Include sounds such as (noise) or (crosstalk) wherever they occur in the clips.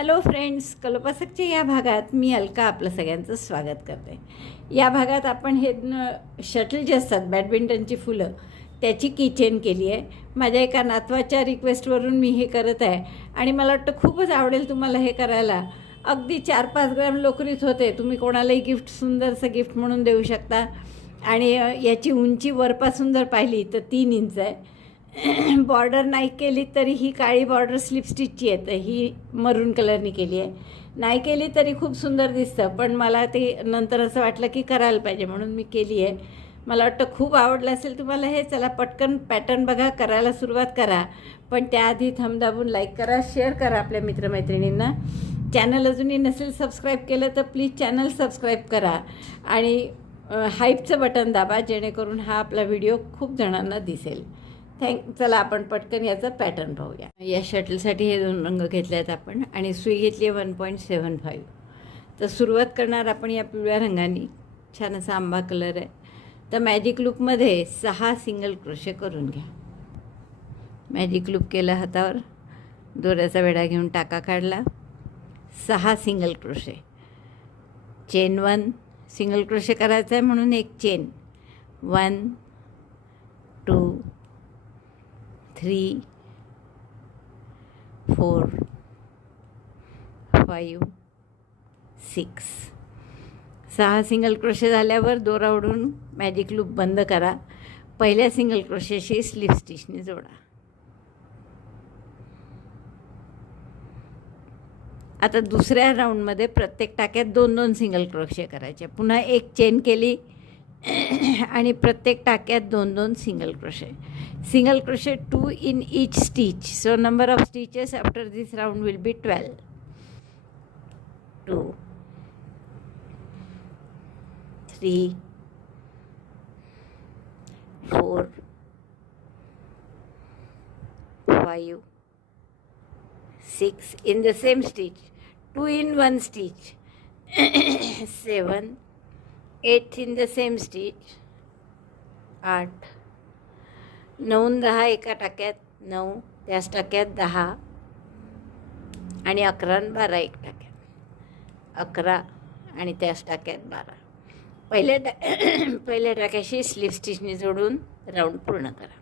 Hello friends कलोपासकच्या या भागात मी अलका आपलं सगळ्यांचं स्वागत करते. या भागात आपण हे न शटल जे असतात बॅडमिंटनची फुलं त्याची किचेन केली आहे. माझ्या एका नातवाच्या रिक्वेस्टवरून मी हे करत आहे. आणि मला वाटतं खूपच आवडेल तुम्हाला हे करायला. अगदी चार पाच ग्रॅम लोकरीत होते. तुम्ही कोणालाही गिफ्ट सुंदरसं गिफ्ट म्हणून देऊ शकता. आणि याची उंची वरपासून जर पाहिली तर तीन इंच आहे. (clears throat) बॉर्डर नाही केली तरी ही काळी बॉर्डर स्लिप स्टिचची येतं. ही मरून कलरनी केली आहे. नाही केली तरी खूप सुंदर दिसतं पण मला ते नंतर असं वाटलं की करायला पाहिजे म्हणून मी केली आहे. मला वाटतं खूप आवडलं असेल तुम्हाला हे चला पटकन पॅटर्न बघा करायला सुरुवात करा. पण त्याआधी थंब दाबून लाईक करा शेअर करा आपल्या मित्रमैत्रिणींना. चॅनल अजूनही नसेल सबस्क्राईब केलं तर प्लीज चॅनल सबस्क्राईब करा. आणि हाईपचं बटन दाबा जेणेकरून हा आपला व्हिडिओ खूप जणांना दिसेल. थँक चला आपण पटकन याचा पॅटर्न पाहूया. या शटलसाठी हे दोन रंग घेतले आहेत आपण आणि सुई घेतली आहे वन पॉईंट सेवन फाईव्ह तर सुरुवात करणार आपण या पिवळ्या रंगाने. छान असा आंबा कलर आहे. तर मॅजिक लूपमध्ये सहा सिंगल क्रोशे करून घ्या. मॅजिक लूप केलं हातावर. दोऱ्याचा वेढा घेऊन टाका काढला. सहा single crochet chain one single crochet करायचं आहे म्हणून एक chain one two three four five six सहा सिंगल क्रोशे झाल्यावर दोरा ओढून मॅजिक लूप बंद करा. पहिल्या सिंगल क्रोशेशी स्लिप स्टिचने जोडा. आता दुसऱ्या राऊंडमध्ये प्रत्येक टाक्यात दोन दोन सिंगल क्रोशे करायचे. पुन्हा एक चेन केली. (coughs) आणि प्रत्येक टाक्यात दोन दोन single crochet single crochet two in each stitch so number of stitches after this round will be twelve two three four five six in the same stitch two in one stitch seven eight in the same stitch आठ. नऊ दहा एका टाक्यात नऊ त्याच टाक्यात दहा आणि अकरा न बारा एक टाक्यात. अकरा आणि त्याच टाक्यात बारा. पहिल्या टा (clears throat) पहिल्या टाक्याशी स्लीप स्टिचने जोडून राऊंड पूर्ण करा.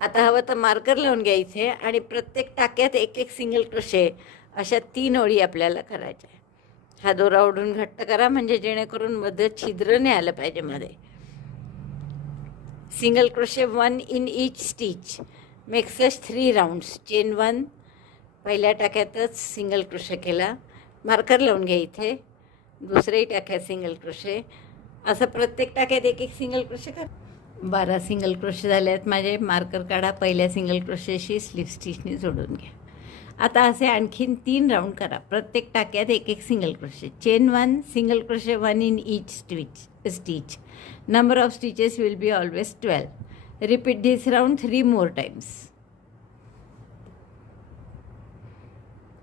आता हवं तर मार्कर लावून घ्यायचे आणि प्रत्येक टाक्यात एक एक सिंगल क्रोशे अशा तीन ओळी आपल्याला करायच्या आहे हा दोरा ओढून घट्ट करा म्हणजे जेणेकरून मध्ये छिद्र नाही आलं पाहिजे मध्ये. Single crochet one in each stitch makes three rounds chain one पहिल्या टाक्यातच सिंगल क्रोशे केला. मार्कर लावून घ्या इथे. दुसऱ्याही टाक्यात सिंगल क्रोशे असं प्रत्येक टाक्यात एक एक सिंगल क्रोशे कर. बारा सिंगल क्रोशे झाले आहेत माझे मार्कर काढा. पहिल्या सिंगल क्रोशेशी स्लिप स्टिचने जोडून घ्या. आता असे आणखीन तीन राऊंड करा. प्रत्येक टाक्यात एक एक single crochet chain one single crochet one in each stitch stitch number of stitches will be always twelve repeat this round three more times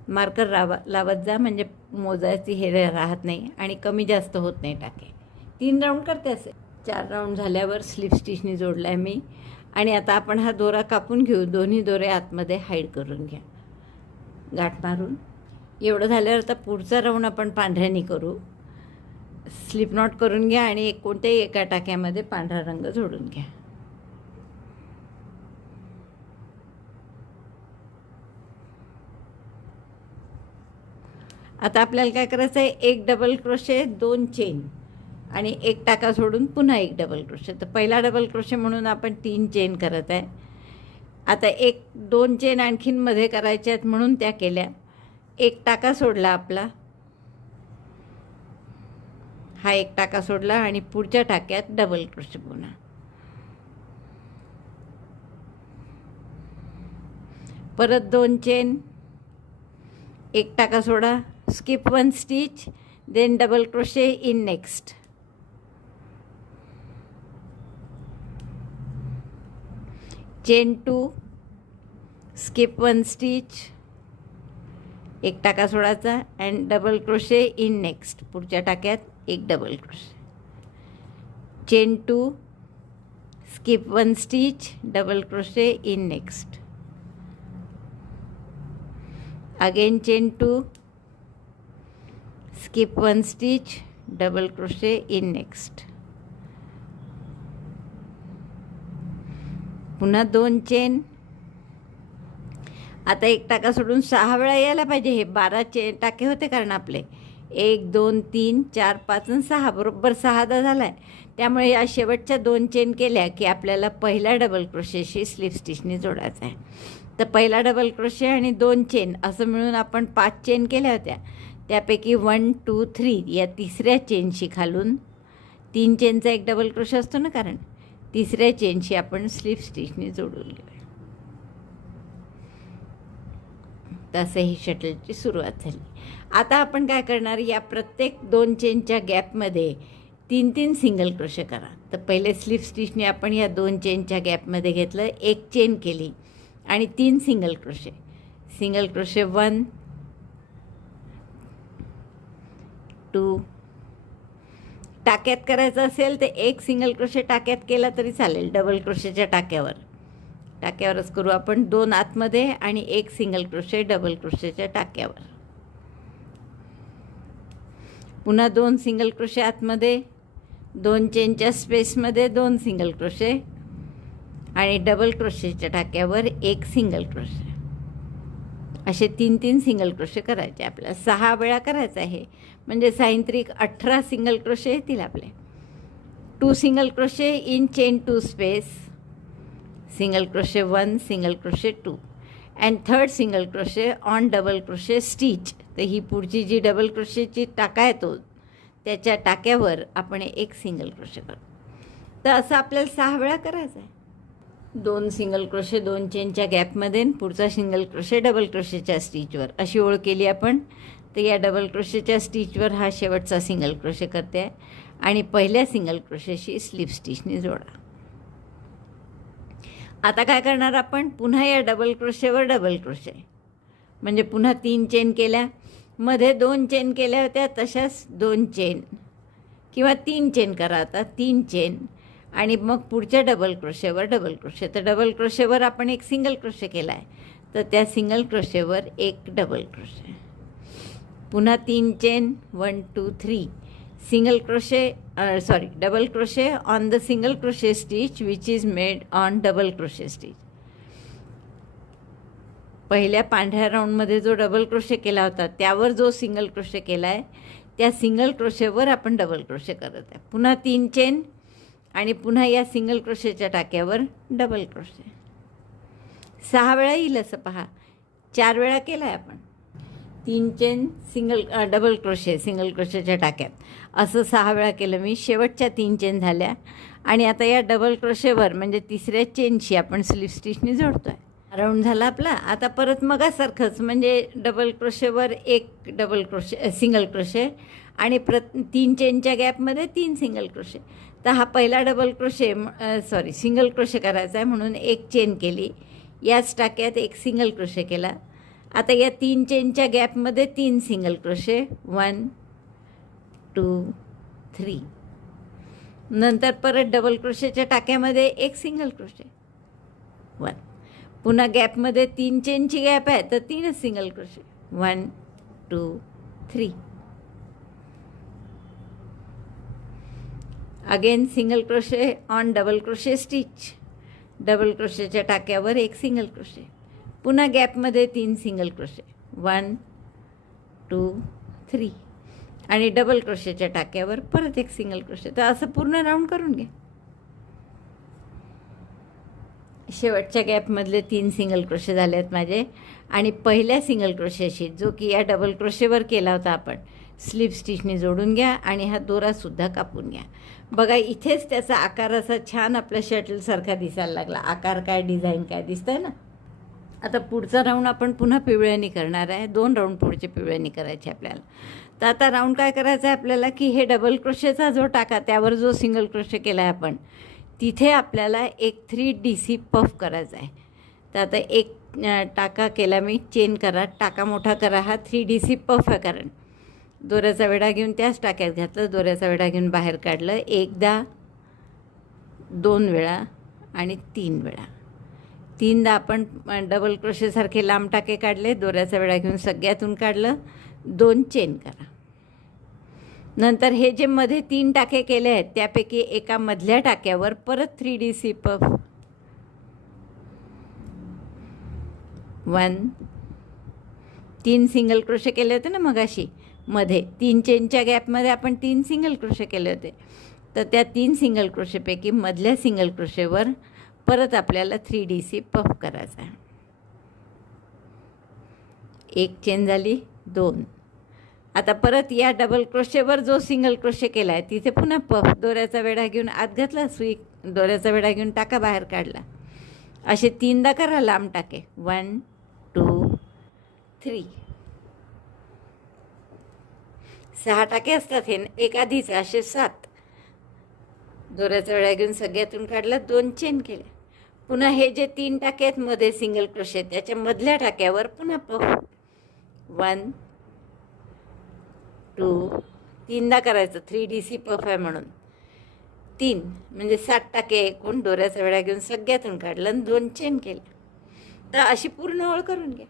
marker रावा लावत जा म्हणजे मोजायची हे राहत नाही आणि कमी जास्त होत नाही टाके. तीन राऊंड करते असे. चार राऊंड झाल्यावर स्लिप स्टिचनी जोडला आहे मी. आणि आता आपण हा दोरा कापून घेऊ. दोन्ही दोरे आतमध्ये हाईड करून घ्या. गाठ मारून. एवढं झाल्यावर आता पुढचा राऊंड आपण पांढऱ्यानी करू. स्लिप नॉट करून घ्या आणि एक कोणत्याही एका टाक्यामध्ये पांढरा रंग जोडून घ्या. आता आपल्याला काय करायचं आहे? एक डबल क्रोशे दोन चेन आणि एक टाका सोडून पुन्हा एक डबल क्रोशे तर पहिला डबल क्रोशे म्हणून आपण तीन चेन करत आहे. आता एक दोन चेन आणखीन मध्ये करायच्या आहेत म्हणून त्या केल्या. एक टाका सोडला आपला. हा एक टाका सोडला आणि पुढच्या टाक्यात डबल क्रोशे पुन्हा. परत दोन चेन. एक टाका सोडा. Skip one stitch then double crochet in next chain two skip one stitch एक टाका सोडायचा and double crochet in next पुढच्या टाक्यात एक double crochet chain two skip one stitch double crochet in next again chain two skip one stitch double crochet in next पुन्हा दोन chain आता एक टाका सोडून सहा वेळा यायला पाहिजे. हे बारा चे टाके होते कारण आपले. एक दोन तीन चार पाच आणि सहा. बरोबर सहादा झाला आहे त्यामुळे या शेवटच्या दोन चेन केल्या की आपल्याला पहिल्या डबल क्रोशेशी स्लिप स्टिचने जोडायचं आहे. तर पहिला डबल क्रोशे आणि दोन चेन असं मिळून आपण पाच चेन केल्या होत्या. त्यापैकी वन टू थ्री या तिसऱ्या चेनशी खालून तीन चेनचा एक डबल क्रोश असतो ना कारण? तिसऱ्या चेनशी आपण स्लिप स्टिचने जोडून घेऊया. तसं ही शटलची सुरुवात झाली. आता आपण काय करणार या प्रत्येक दोन चेनच्या गॅपमध्ये तीन तीन सिंगल क्रोशे करा. तर पहिले स्लिप स्टिचने आपण या दोन चेनच्या गॅपमध्ये घेतलं एक चेन केली आणि तीन single crochet. Single crochet one two टाक्यात करायचं असेल तर एक सिंगल क्रोशे टाक्यात केला तरी चालेल डबल क्रोशेच्या टाक्यावर. टाक्यावरच करू आपण दोन आतमध्ये आणि एक सिंगल क्रोशे डबल क्रोशेच्या टाक्यावर. पुन्हा दोन सिंगल क्रोशे आतमध्ये दोन चेनच्या स्पेसमध्ये दोन सिंगल क्रोशे आणि डबल क्रोशेच्या टाक्यावर एक सिंगल क्रोशे असे तीन तीन सिंगल क्रोशे करायचे. आपल्याला सहा वेळा करायचं आहे. म्हणजे सायंत्रिक अठरा सिंगल क्रोशे येतील आपले. Two single crochet in chain two space single crochet one single crochet two and third single crochet on double crochet stitch तर ही पुढची जी डबल क्रोशेची टाका येतो त्याच्या टाक्यावर आपण एक सिंगल क्रोशे करतो तर असं आपल्याला सहा वेळा करायचं आहे. दोन सिंगल क्रोशे दोन चेनच्या गॅपमध्ये पुढचा सिंगल क्रोशे डबल क्रोशेच्या स्टिचवर अशी ओळ केली आपण. तर या डबल क्रोशेच्या स्टिचवर हा शेवटचा सिंगल क्रोशे करते. आहे आणि पहिल्या सिंगल क्रोशेशी स्लिप स्टिचने जोडा. आता काय करणार आपण? पुन्हा या डबल क्रोशेवर डबल क्रोशे म्हणजे पुन्हा तीन चेन केल्या. मध्ये दोन चेन केल्या होत्या तशाच दोन चेन किंवा तीन चेन करा आता तीन चेन आणि मग पुढच्या डबल क्रोशेवर डबल क्रोशे तर डबल क्रोशेवर आपण एक सिंगल क्रोशे केला आहे तर त्या सिंगल क्रोशेवर एक डबल क्रोशे पुन्हा तीन chain one two three single crochet sorry double crochet on the single crochet stitch which is made on double crochet stitch पहिल्या पांढऱ्या राऊंडमध्ये जो डबल क्रोशे केला होता त्यावर जो सिंगल क्रोशे केला आहे त्या सिंगल क्रोशेवर आपण डबल क्रोशे करत आहे. पुन्हा तीन चेन आणि पुन्हा या सिंगल क्रोशेच्या टाक्यावर डबल क्रोशे सहा वेळा येईल असं पहा. चार वेळा केला आहे आपण. तीन chain single double crochet single क्रोशेच्या टाक्यात. असं सहा वेळा केलं मी. शेवटच्या तीन चेन झाल्या. आणि आता या डबल क्रोशेवर म्हणजे तिसऱ्या चेनशी आपण स्लिप स्टिचनी जोडतो आहे राऊंड झाला आपला. आता परत मगासारखंच म्हणजे डबल क्रोशेवर एक डबल क्रोशे सिंगल क्रोशे आणि प्रत तीन चेनच्या गॅपमध्ये तीन सिंगल क्रोशे तर हा पहिला double crochet sorry single crochet करायचा आहे म्हणून एक चेन केली. याच टाक्यात एक सिंगल क्रोशे केला. आता या तीन चेनच्या गॅपमध्ये तीन single crochet one two three नंतर परत डबल क्रोशेच्या टाक्यामध्ये एक सिंगल क्रोशे वन पुन्हा गॅपमध्ये तीन चेनची गॅप आहे तर तीनच single crochet one two three again single crochet on double crochet stitch double क्रोशेच्या टाक्यावर एक सिंगल क्रोशे पुन्हा गॅपमध्ये तीन single crochet one two three आणि डबल क्रोशेच्या टाक्यावर परत एक सिंगल क्रोशे तर असं पूर्ण राऊंड करून घ्या. शेवटच्या गॅपमधले तीन सिंगल क्रोशे झाले आहेत माझे. आणि पहिल्या सिंगल क्रोशेशी जो की या डबल क्रोशेवर केला होता आपण स्लीप स्टिचने जोडून घ्या आणि हा दोरासुद्धा कापून घ्या. बघा इथेच त्याचा आकार असा छान आपल्या शटलसारखा दिसायला लागला. आकार काय डिझाईन काय दिसतंय ना? आता पुढचा राऊंड आपण पुन्हा पिवळ्यानी करणार आहे. दोन राऊंड पुढचे पिवळ्यानी करायचे आपल्याला. तर आता राऊंड काय करायचं आहे आपल्याला की हे डबल क्रोशेचा जो टाका त्यावर जो सिंगल क्रोशे केला आहे आपण तिथे आपल्याला एक थ्री डी सी पफ करायचा आहे. तर आता एक टाका केला मी चेन करा. टाका मोठा करा हा थ्री डी सी पफ आहे कारण. दोऱ्याचा वेढा घेऊन त्याच टाक्यात घातलं दोऱ्याचा वेढा घेऊन बाहेर काढलं. एकदा दोन वेळा आणि तीन वेळा. तीनदा आपण डबल क्रोशेसारखे लांब टाके काढले दोऱ्याचा वेळा घेऊन सगळ्यातून काढलं. दोन चेन करा. नंतर हे जे मध्ये तीन टाके केले आहेत त्यापैकी एका मधल्या टाक्यावर परत three D C puff one तीन सिंगल क्रोशे केले होते ना मगाशी? मध्ये तीन चेनच्या गॅपमध्ये आपण तीन सिंगल क्रोशे केले होते. तर त्या तीन सिंगल क्रोशेपैकी मधल्या सिंगल क्रोशेवर परत आपल्याला थ्री डी सी पफ करायचा आहे. एक चेन झाली दोन. आता परत या डबल क्रोशेवर जो सिंगल क्रोशे केला आहे तिथे पुन्हा पफ दोऱ्याचा वेढा घेऊन आत घातला सुई दोऱ्याचा वेढा घेऊन टाका बाहेर काढला. असे तीनदा करा लांब टाके. वन टू थ्री सहा टाके असतात हे. एक आधीच असे सात. दोऱ्याचा वेळा घेऊन सगळ्यातून काढला दोन चेन केले. पुन्हा हे जे तीन टाके आहेत मध्ये सिंगल क्रोशे त्याच्या मधल्या टाक्यावर पुन्हा पफ वन टू तीनदा करायचं. थ्री डी सी पफ आहे म्हणून. तीन म्हणजे सात टाके एकूण दोऱ्याचा वेळा घेऊन सगळ्यातून काढलं आणि दोन चेन केले. तर अशी पूर्ण ओळ करून घ्या.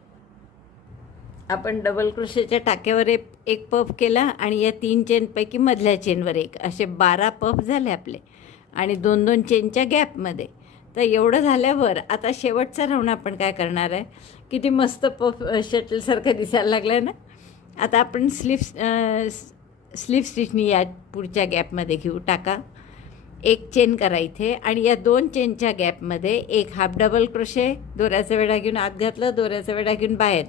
आपण डबल क्रोशेच्या टाक्यावर एक एक पफ केला आणि या तीन चेनपैकी मधल्या चेनवर एक. असे बारा पफ झाले आपले. आणि दोन दोन चेनच्या गॅपमध्ये तर एवढं झाल्यावर आता शेवटचा राऊंड आपण काय करणार आहे? किती मस्त पफ शटलसारखं दिसायला लागलं आहे ना? आता आपण स्लीप स्लीप स्टिचनी या पुढच्या गॅपमध्ये घेऊ. टाका. एक चेन करा इथे. आणि या दोन चेनच्या गॅपमध्ये एक हाफ डबल क्रोशे दोऱ्याचा वेढा घेऊन आत घातलं दोऱ्याचा वेढा घेऊन बाहेर.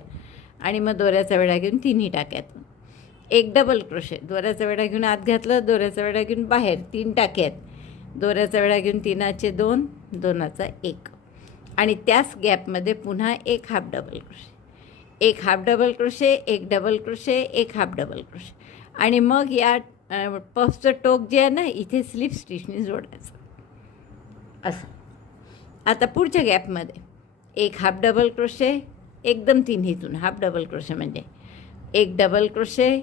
आणि मग दोऱ्याचा वेढा घेऊन तिन्ही टाक्यात एक डबल क्रोशे दोऱ्याचा वेढा घेऊन आत घातलं दोऱ्याचा वेढा घेऊन बाहेर तीन टाक्यात. दोऱ्याचा वेढा घेऊन तिनाचे दोन दोनाचा एक. आणि त्याच गॅपमध्ये पुन्हा एक हाफ डबल क्रोशे एक हाफ डबल क्रोशे एक डबल क्रोशे एक हाफ डबल क्रोशे आणि मग या पफचं टोक जे आहे ना इथे स्लिप स्टिचने जोडायचं. असं. आता पुढच्या गॅपमध्ये एक हाफ डबल क्रोशे एकदम तिन्हीतून हाफ डबल क्रोशे म्हणजे. एक डबल क्रोशे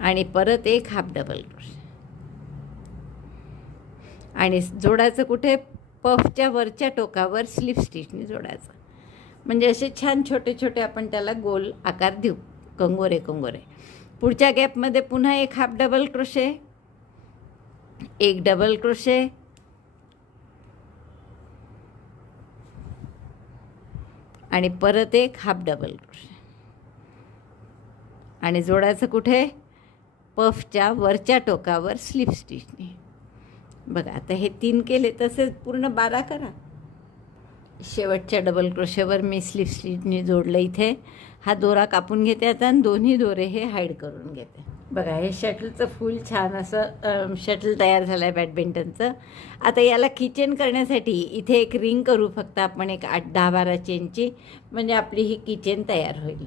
आणि परत एक हाफ डबल क्रोशे आणि जोडायचं कुठे? पफच्या वरच्या टोकावर स्लिप स्टिचने जोडायचं. म्हणजे असे छान छोटे छोटे आपण त्याला गोल आकार देऊ कंगोरे कंगोरे. पुढच्या गॅपमध्ये पुन्हा एक हाफ डबल क्रोशे एक डबल क्रोशे आणि परत एक हाफ डबल क्रोशे. आणि जोडायचं कुठे? पफच्या वरच्या टोकावर स्लिप स्टिचने. बघा आता हे तीन केले तसेच पूर्ण बारा करा. शेवटच्या डबल क्रोशेवर मी स्लिप स्टिचने जोडलं इथे. हा दोरा कापून घेते आता आणि दोन्ही दोरे हे हाईड करून घेते. बघा हे शटलचं फूल छान असं शटल तयार झालं आहे बॅडमिंटनचं. आता याला किचन करण्यासाठी इथे एक रिंग करू फक्त आपण एक आठ दहा बारा चेनची. म्हणजे आपली ही किचन तयार होईल.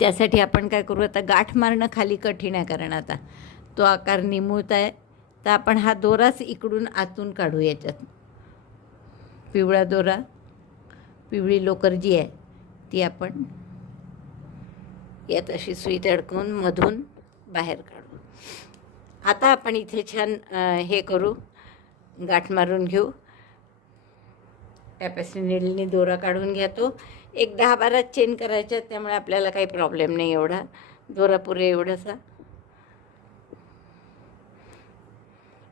त्यासाठी आपण काय करू आता गाठ मारणं खाली कठीण आहे कारण आता तो आकार निमुळत आहे. तर आपण हा दोराच इकडून आतून काढू याच्यात. पिवळा दोरा पिवळी लोकर जी आहे ती आपण यात अशी सुई अडकून मधून बाहेर काढू. आता आपण इथे छान हे करू. गाठ मारून घेऊ. टॅपॅसी दोरा काढून घेतो. एक दहा बारा चेन करायच्या त्यामुळे आपल्याला काही प्रॉब्लेम नाही एवढा. दोरा पुरे एवढासा.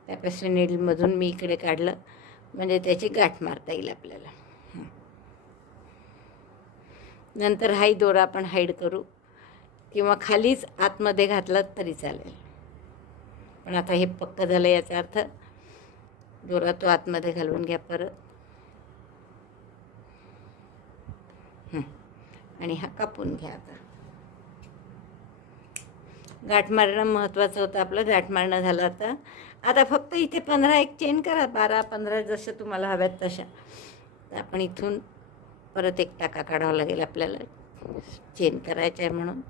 टॅपॅसी मी इकडे काढलं. म्हणजे त्याची गाठ मारता येईल आपल्याला. नंतर हाही दोरा आपण हाईड करू. किंवा खालीच आतमध्ये घातलं तरी चालेल. पण आता हे पक्क झालं याचा अर्थ. दोरा तो आतमध्ये घालून घ्या परत. आणि हा कापून घ्या आता. गाठ मारणं महत्त्वाचं होतं आपलं गाठ मारणं झालं आता. आता फक्त इथे पंधरा एक चेन करा बारा पंधरा जसं तुम्हाला हव्यात तशा. आपण इथून परत एक टाका काढावा लागेल आपल्याला. चेन करायचं आहे म्हणून.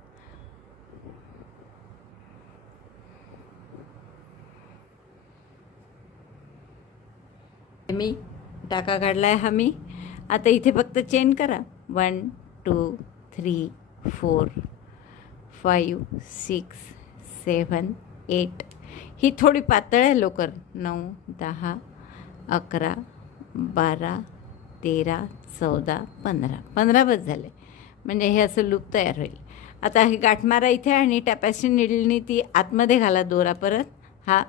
मी टाका काढला आहे हा मी आता इथे फक्त चेन करा. One two three four five six seven eight ही थोडी पातळ आहे लोकर नऊ दहा अकरा बारा तेरा चौदा पंधरा. पंधरा बस झाले. म्हणजे हे असं लूप तयार होईल. आता हे गाठमारा इथे आणि टॅपॅसिटी निडलनी ती आतमध्ये घाला दोरा परत. हा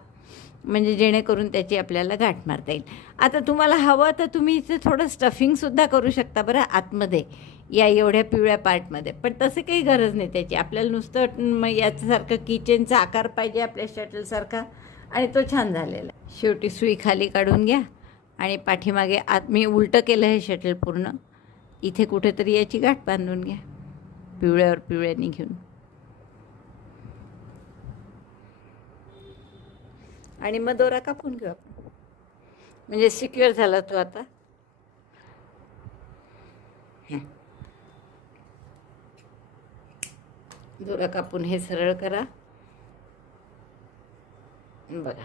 म्हणजे जेणेकरून त्याची आपल्याला गाठ मारता येईल. आता तुम्हाला हवं तर तुम्ही इथे थोडं स्टफिंगसुद्धा करू शकता बरं आतमध्ये या एवढ्या पिवळ्या पार्टमध्ये पण तसं काही गरज नाही त्याची. आपल्याला नुसतं मग याच्यासारखं किचनचा आकार पाहिजे आपल्या शटलसारखा आणि तो छान झालेला. आहे. शेवटी सुई खाली काढून घ्या आणि पाठीमागे आत मी उलटं केलं हे शटल पूर्ण. इथे कुठेतरी याची गाठ बांधून घ्या. पिवळ्यावर पिवळ्यानी घेऊन. आणि मग दोरा कापून घेऊ आपण. म्हणजे सिक्युअर झाला तो आता. दोरा कापून हे सरळ करा. बघा.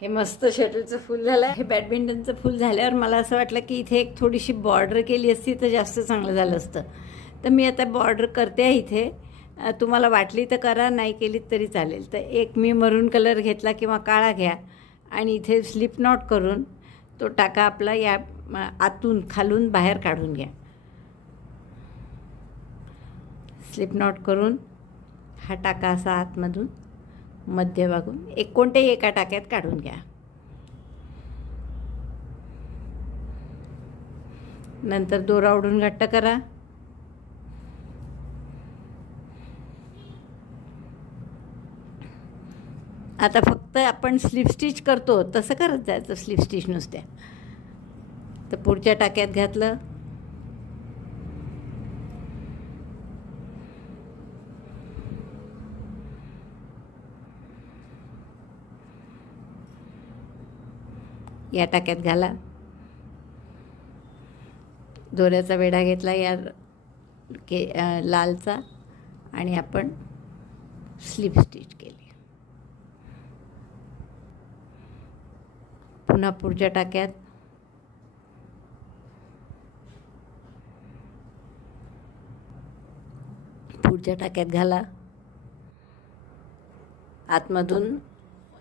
हे मस्त शटलचं फुल झालं हे बॅडमिंटनचं फुल झाल्यावर मला असं वाटलं की इथे एक थोडीशी बॉर्डर केली असती तर जास्त चांगलं झालं असतं. तर मी आता बॉर्डर करते आहे इथे. तुम्हाला वाटली तर करा नाही केली तरी चालेल. तर एक मी मरून कलर घेतला किंवा काळा घ्या आणि इथे स्लिप नॉट करून तो टाका आपला या आतून खालून बाहेर काढून घ्या. स्लिप नॉट करून हा टाका असा आतमधून मध्यभागून एक कोणत्याही एका टाक्यात काढून घ्या. नंतर दोरा ओढून घट्ट करा. आता फक्त आपण स्लिप स्टिच करतो तसं करत जायचं स्लिप स्टिच नुसत्या. तर पुढच्या टाक्यात घातलं. या टाक्यात घाला. दोऱ्याचा वेढा घेतला या के लालचा आणि आपण स्लिप स्टिच केली. पुन्हा पुढच्या टाक्यात. पुढच्या टाक्यात घाला. आतमधून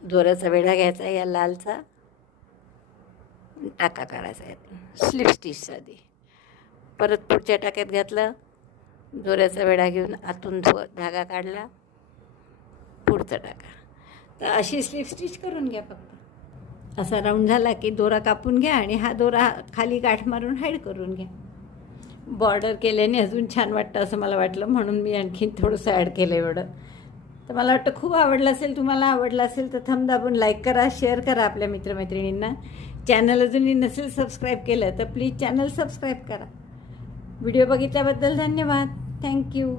दोऱ्याचा वेढा घ्यायचा या लालचा. टाका काढायचा आहे स्लिप स्टिच साधी परत पुढच्या टाक्यात घातलं. दोऱ्याचा वेढा घेऊन आतून धागा काढला. पुढचा टाका. तर अशी स्लिप स्टिच करून घ्या फक्त. असा राऊंड झाला की दोरा कापून घ्या आणि हा दोरा खाली गाठ मारून हाईड करून घ्या. बॉर्डर केल्याने अजून छान वाटतं असं मला वाटलं म्हणून मी आणखीन थोडंसं ॲड केलं एवढं. तर मला वाटतं खूप आवडलं असेल तुम्हाला आवडलं असेल तर थंब दाबून लाईक करा शेअर करा आपल्या मित्रमैत्रिणींना. चॅनल अजूनही नसेल सबस्क्राईब केलं तर प्लीज चॅनल सबस्क्राईब करा. व्हिडिओ बघितल्याबद्दल धन्यवाद. Thank you